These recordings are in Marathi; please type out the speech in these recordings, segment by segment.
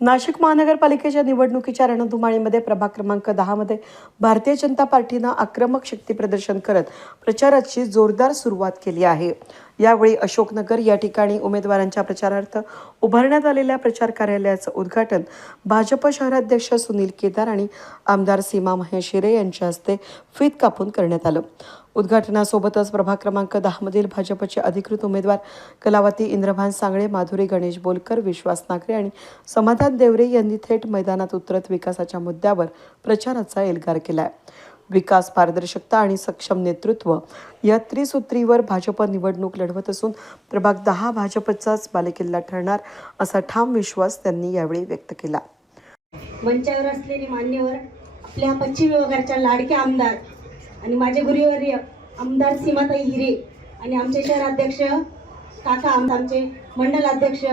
नाशिक महानगरपालिकेच्या निवडणुकीच्या रणधुमाळीमध्ये प्रभाग क्रमांक 10 मध्ये भारतीय जनता पार्टीनं आक्रमक शक्ती प्रदर्शन करत प्रचाराची जोरदार सुरुवात केली आहे। यावेळी अशोकनगर या ठिकाणी उमेदवारांच्या प्रचारार्थ उभारण्यात आलेल्या प्रचार कार्यालयाचं उद्घाटन भाजप शहराध्यक्ष सुनील केदार आणि आमदार सीमा महेश हिरे यांच्या हस्ते फीत कापून करण्यात आलं। उद्घाटनासोबतच प्रभाग क्रमांक 10 मधील भाजपचे अधिकृत उमेदवार कलावती इंद्रभान सांगळे, माधुरी गणेश बोलकर, विश्वास नागरे आणि समाधान देवरे यांनी थेट मैदानात उतरत विकासाच्या मुद्द्यावर प्रचाराचा एल्गार केलाय। विकास, पारदर्शकता आणि सक्षम नेतृत्व या त्रिसूत्रीवर भाजप निवडणूक लढवत असून प्रभाग 10 भाजपचाच बालेकिल्ला ठरणार असा ठाम विश्वास त्यांनी यावेळी व्यक्त केला। मंचावर असलेले मान्यवर, आपल्या पश्चिम विभागाच्या लाडके आमदार आणि माझे गुरुवर्य आमदार सीमाताई हिरे आणि आमचे शहराध्यक्ष काका, आमचे मंडल अध्यक्ष,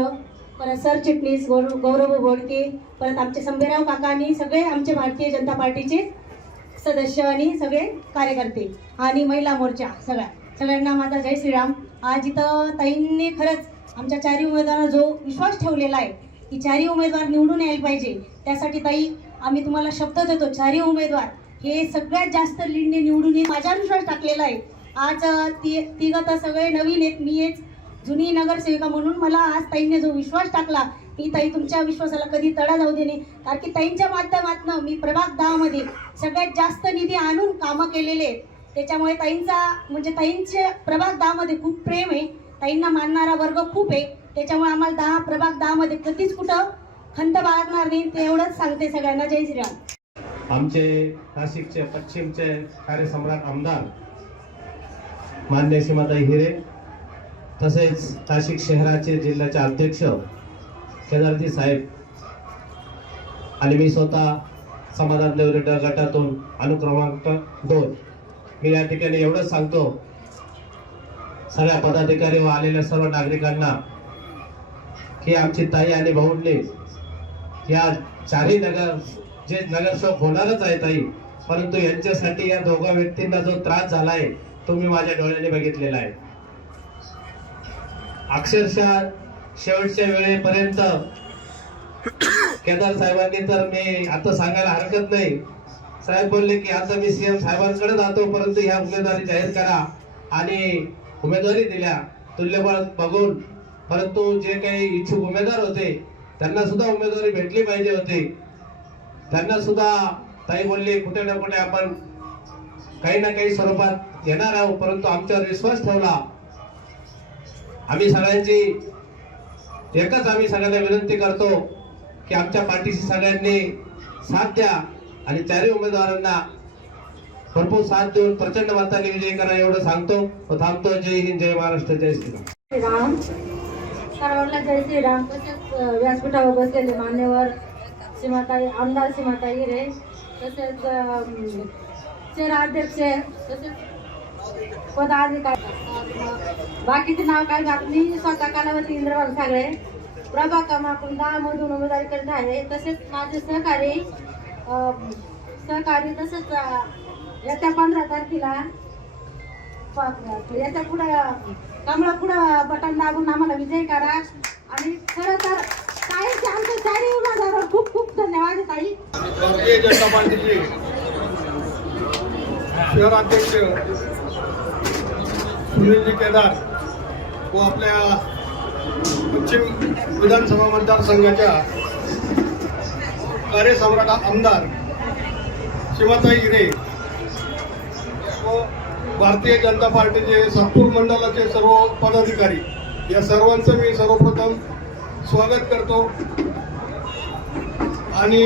परत सरचिटणीस गौरव बोडके, परत आमचे संभेराव काका आणि सगळे आमचे भारतीय जनता पार्टीचे सदस्य आणि सगळे कार्यकर्ते आणि महिला मोर्चा सगळ्यांना माझा जय श्रीराम। आज इथं ताईंनी खरंच आमच्या चारही उमेदवारांना जो विश्वास ठेवलेला आहे की चारही उमेदवार निवडून यायला पाहिजे, त्यासाठी ताई आम्ही तुम्हाला शब्द देतो, चारही उमेदवार हे सगळ्यात जास्त लीडने निवडून येईल माझ्यावर विश्वास टाकलेला आहे। आज तिघं तर सगळे नवीन आहेत, मी एक जुनी नगरसेविका म्हणून मला आज ताईंनी जो विश्वास टाकला, मी ताई तुमच्या विश्वासाला कधी तडा जाऊ देणे, कारण की ताईंच्या माध्यमातून मी प्रभाग 10 मध्ये सगळ्यात जास्त निधी आणून कामं केलेले आहेत। त्याच्यामुळे ताईंचे प्रभाग 10 मध्ये खूप प्रेम आहे, ताईंना मानणारा वर्ग खूप आहे। त्याच्यामुळे आम्हाला प्रभाग 10 मध्ये कधीच कुठं खंत बाळगणार नाही, ते एवढंच सांगते सगळ्यांना। जय श्रीराम। आमचे नाशिकचे पश्चिमचे कार्यसम्राट आमदार मान्य सीमाताई हिरे, तसेच नाशिक शहराचे जिल्ह्याचे अध्यक्ष केदारजी साहेब आणि मी स्वतः समाधान देवरे गटातून अनुक्रमांक 2। मी या ठिकाणी एवढंच सांगतो सगळ्या पदाधिकारी व आलेल्या सर्व नागरिकांना की आमची ताई आणि भाऊंनी या चारही नगरसेवक होणारच आहे ताई, परंतु यांच्यासाठी या दोघा व्यक्तींना जो त्रास झालाय तो मी माझ्या डोळ्याने बघितलेला आहे। अक्षरशः शेवटच्या वेळेपर्यंत केदार साहेबांनी तर मी आता सांगायला हरकत नाही, साहेब बोलले की आता मी सीएम साहेबांकडे जातो, परंतु ह्या उमेदवारी जाहीर करा आणि उमेदवारी दिल्या तुल्यबळ बघून, परंतु जे काही इच्छुक उमेदवार होते त्यांना सुद्धा उमेदवारी भेटली पाहिजे होती, त्यांना सुद्धा ताई बोलले कुठे ना कुठे आपण काही ना काही स्वरूपात येणार आहोत, परंतु आमच्यावर विश्वास ठेवला। आम्ही सगळ्यांना विनंती करतो की आमच्या पाठीशी सगळ्यांनी साथ द्या आणि चारही उमेदवारांना भरपूर साथ देऊन प्रचंड मताने विजयी करा, एवढं सांगतो व थांबतो। जय हिंद, जय महाराष्ट्र, जय श्रीराम। सर्वांना जय श्रीराम। तसेच व्यासपीठावर बसलेले मान्यवर आमदार सीमाताई हिरे, तसेच शहराध्यक्ष, तसेच पदाधिकारी, बाकीचे नाव काय घातली, स्वतः कलावती इंद्रभान सांगळे, प्रभाग क्रमांक 10 मधून उमेदवारी करत आहे। तसेच माझे सहकारी तसेच येत्या 15 तारखेला याच्या पुढं बटन दाबून आम्हाला विजय करा। आणि खरं तर ताईचे आमचे चारही उमेदवारांवर खूप खूप धन्यवाद ताई। भारतीय जनता पार्टीचे शहराध्यक्ष सुनीलजी केदार व आपल्या पश्चिम विधानसभा मतदारसंघाच्या कार्यसम्राट आमदार सीमाताई हिरे व भारतीय जनता पार्टीचे सातपूर मंडळाचे सर्व पदाधिकारी, या सर्वांचं मी सर्वप्रथम स्वागत करतो। आणि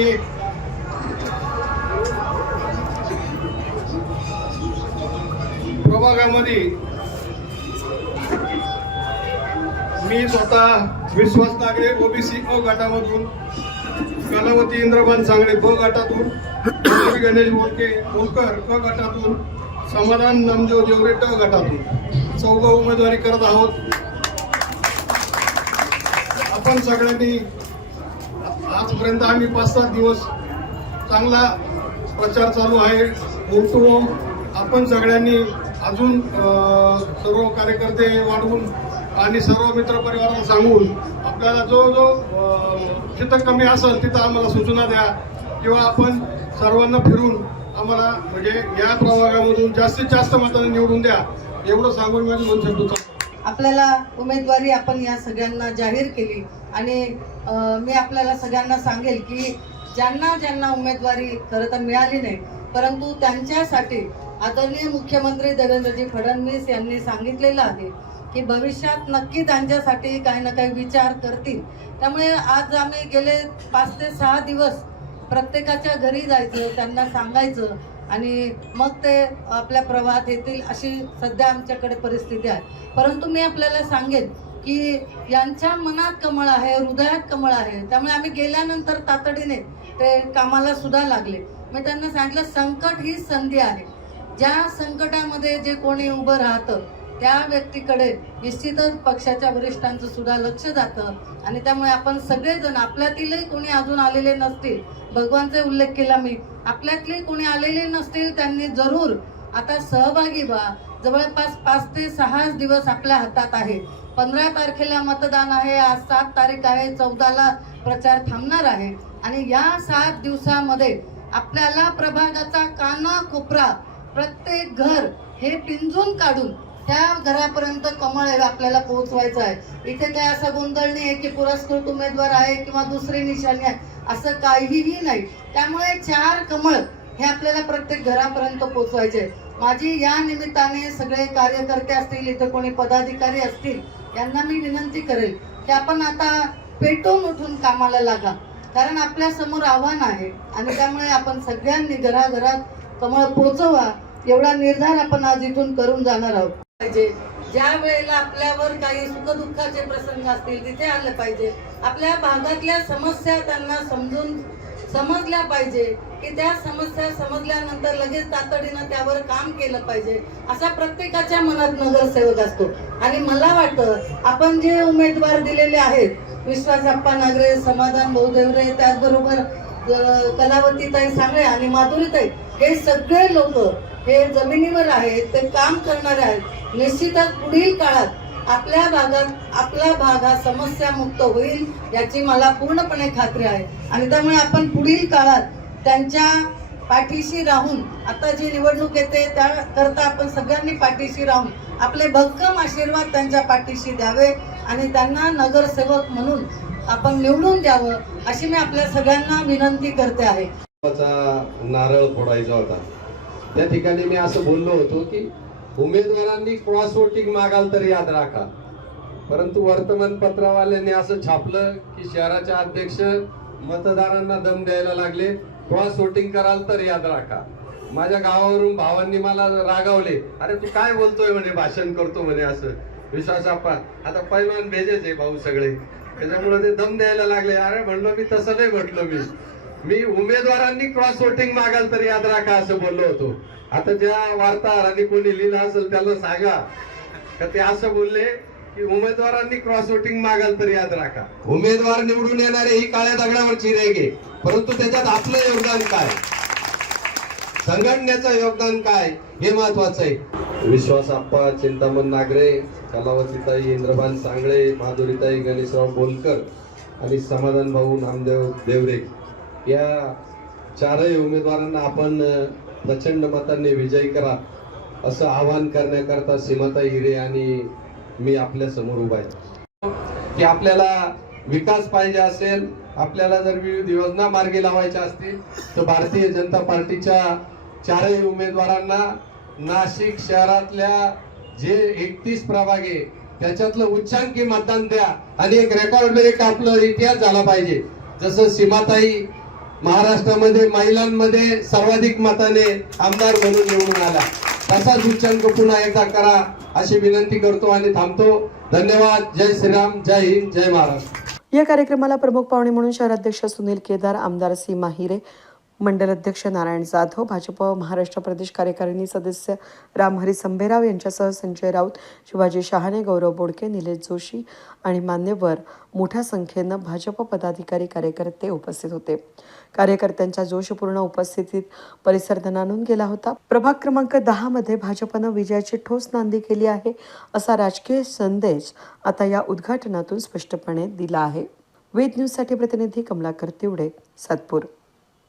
प्रभागामध्ये मी स्वतः विश्वास नागरे ओबीसी अ गटामधून, कलावती इंद्रभान सांगळे ब गटातून, गणेश बोलकर क गटातून, समाधान नामदेव देवरे ट गटातून 4 उमेदवारी करत आहोत। आपण सगळ्यांनी आजपर्यंत आम्ही 5-7 दिवस चांगला प्रचार चालू आहे। आपण सगळ्यांनी अजून सर्व कार्यकर्ते वाढवून आणि सर्व मित्रपरिवाराला सांगून आपल्याला जो जिथं कमी असेल तिथं आम्हाला सूचना द्या किंवा आपण सर्वांना फिरून आम्हाला म्हणजे या प्रभागामधून जास्तीत जास्त मतांनी निवडून द्या एवढं सांगून माझी मन शब्द आपल्याला उमेदवारी आपण या सगळ्यांना जाहीर केली आणि मी आपल्याला सगळ्यांना सांगेल की ज्यांना ज्यांना उमेदवारी खरं तर मिळाली नाही, परंतु त्यांच्यासाठी आदरणीय मुख्यमंत्री देवेंद्रजी फडणवीस यांनी सांगितलेलं आहे की भविष्यात नक्की त्यांच्यासाठी काही ना काही विचार करतील. त्यामुळे आज आम्ही गेले 5 ते 6 दिवस प्रत्येकाच्या घरी जायचं, त्यांना सांगायचं आणि मग ते आपल्या प्रवाहात येतील अशी सध्या आमच्याकडे परिस्थिती आहे. परंतु मी आपल्याला सांगेन की यांच्या मनात कमळ आहे, हृदयात कमळ आहे. त्यामुळे आम्ही गेल्यानंतर तातडीने ते कामाला सुद्धा लागले. मी त्यांना सांगितलं संकट ही संधी आहे. ज्या संकटामध्ये जे कोणी उभं राहतं त्या व्यक्तीकडे निश्चितच पक्षाच्या वरिष्ठांचं सुद्धा लक्ष जातं आणि त्यामुळे आपण सगळेजण आपल्यातीलही कोणी अजून आलेले नसतील, भगवानचा उल्लेख केला मी, आपल्यातले कोणी आलेले नसतील त्यांनी जरूर आता सहभागी व्हा. जवळपास 5 ते 6 दिवस आपल्या हातात आहे. 15 तारखेला मतदान आहे, आज 7 तारीख आहे, 14ला प्रचार थांबणार आहे आणि या 7 दिवसामध्ये आपल्याला प्रभागाचा काना कोपरा प्रत्येक घर हे पिंजून काढून त्या घरापर्यंत कमळ आपल्याला पोहोचवायचं आहे. इथे काय असा गोंधळ नाही आहे की पुरस्कृत उमेदवार आहे किंवा दुसरी निशाणी आहे, असं काहीही नाही. त्यामुळे 4 कमळ हे आपल्याला प्रत्येक घरापर्यंत पोहोचवायचे. माझी या निमित्ताने सगळे कार्यकर्ते असतील, इथे कोणी पदाधिकारी असतील, यांना मी विनंती करेल की आपण आता पेटून उठून कामाला लागा, कारण आपल्या समोर आव्हान आहे आणि त्यामुळे आपण सगळ्यांनी घराघरात कमळ पोहोचवा एवढा निर्धार आपण आज इथून करून जाणार आहोत. ज्या वेळेला आपल्यावर काही सुखदुःखाचे प्रसंग असतील तिथे आले पाहिजे. आपल्या भागातल्या समस्या त्यांना समजल्या पाहिजे की त्या समस्या समजल्यानंतर लगेच तातडीनं त्यावर काम केलं पाहिजे असा प्रत्येकाच्या मनात नगरसेवक असतो. आणि मला वाटतं आपण जे उमेदवार दिलेले आहेत, विश्वासप्पा नागरे, समाधान भाऊ देवरे, त्याचबरोबर कलावतीताई सांगळे आणि माधुरीताई, हे सगळे लोक हे जमिनीवर आहेत, ते काम करणारे आहेत. निश्चितच पुढील काळात आपल्या भागात आपला भाग हा समस्या मुक्त होईल याची मला पूर्णपणे खात्री आहे आणि त्यामुळे आपण पुढील काळात त्यांच्या पाठीशी राहून, आता जी निवडणूक येते त्याकरता आपण सगळ्यांनी पाठीशी राहून आपले भक्कम आशीर्वाद त्यांच्या पाठीशी द्यावे आणि त्यांना नगरसेवक म्हणून आपण निवडून द्यावं अशी मी आपल्या सगळ्यांना विनंती करते आहे. नारळ फोडायचा होता त्या ठिकाणी मी असं बोललो होतो की उमेदवारांनी क्रॉस वोटिंग मागाल तर याद राखा, परंतु वर्तमानपत्रवाल्यांनी असं छापलं की शहराचे अध्यक्ष मतदारांना दम द्यायला लागले, क्रॉस वोटिंग कराल तर याद राखा. माझ्या गावावरून भावांनी मला रागावले, अरे तू काय बोलतोय म्हणे, भाषण करतो म्हणे असं. विश्वासाप्पा आता पैलवान भेजेच आहे भाऊ सगळे, त्याच्यामुळे ते दम द्यायला लागले. अरे म्हणलो मी तसं नाही म्हटलं, मी उमेदवारांनी क्रॉस वोटिंग मागाल तर याद राखा असं बोललो होतो. आता ज्या वार्ताहरांनी कोणी लिहिलं असेल त्याला सांगा का ते असं बोलले की उमेदवारांनी क्रॉस वोटिंग मागाल तर याद राखा. उमेदवार निवडून येणारे ही काळ्या दगडावरची रेघे, परंतु त्याच्यात आपलं योगदान काय, संघटनेचं योगदान काय हे महत्वाचं आहे. विश्वासप्पा चिंतामण नागरे, कलावतीताई इंद्रबान सांगळे, माधुरीताई गणेशराव बोलकर आणि समाधान भाऊ नामदेव देवरे या 4ही उमेदवारांना आपण प्रचंड मतांनी विजयी करा असं आवाहन करण्याकरता सीमाताई हिरे आणि मी आपल्या समोर उभा आहे. की आपल्याला विकास पाहिजे असेल, आपल्याला जर विविध योजना मार्गी लावायच्या असतील तर भारतीय जनता पार्टीच्या 4ही उमेदवारांना नाशिक शहरातल्या जे 31 प्रभाग आहे त्याच्यातलं उच्चांकी मतदान द्या आणि एक रेकॉर्ड ब्रेक आपला इतिहास झाला पाहिजे. जसं सीमाताई महाराष्ट्रामध्ये महिलांमध्ये सर्वाधिक मताने आमदार म्हणून निवडून आला, तसाच उच्चांक पुन्हा एकदा करा अशी विनंती करतो आणि थांबतो. धन्यवाद. जय श्रीराम, जय हिंद, जय महाराष्ट्र. या कार्यक्रमाला प्रमुख पाहुणे म्हणून शहराध्यक्ष सुनील केदार, आमदार सीमा हिरे, मंडल अध्यक्ष नारायण जाधव, भाजप महाराष्ट्र प्रदेश कार्यकारिणी सदस्य रामहरी संभेराव यांच्यासह संजय राऊत, शिवाजी शहाणे, गौरव बोडके, निलेश जोशी आणि मान्यवर मोठ्या संख्येनं भाजप पदाधिकारी कार्यकर्ते उपस्थित होते. कार्यकर्त्यांच्या जोशपूर्ण उपस्थितीत परिसर दणाणून गेला होता. प्रभाग क्रमांक 10 मध्ये भाजपनं विजयाची ठोस नांदी केली आहे असा राजकीय संदेश आता या उद्घाटनातून स्पष्टपणे दिला आहे. वेद न्यूजसाठी प्रतिनिधी कमलाकर तिवडे, सातपूर.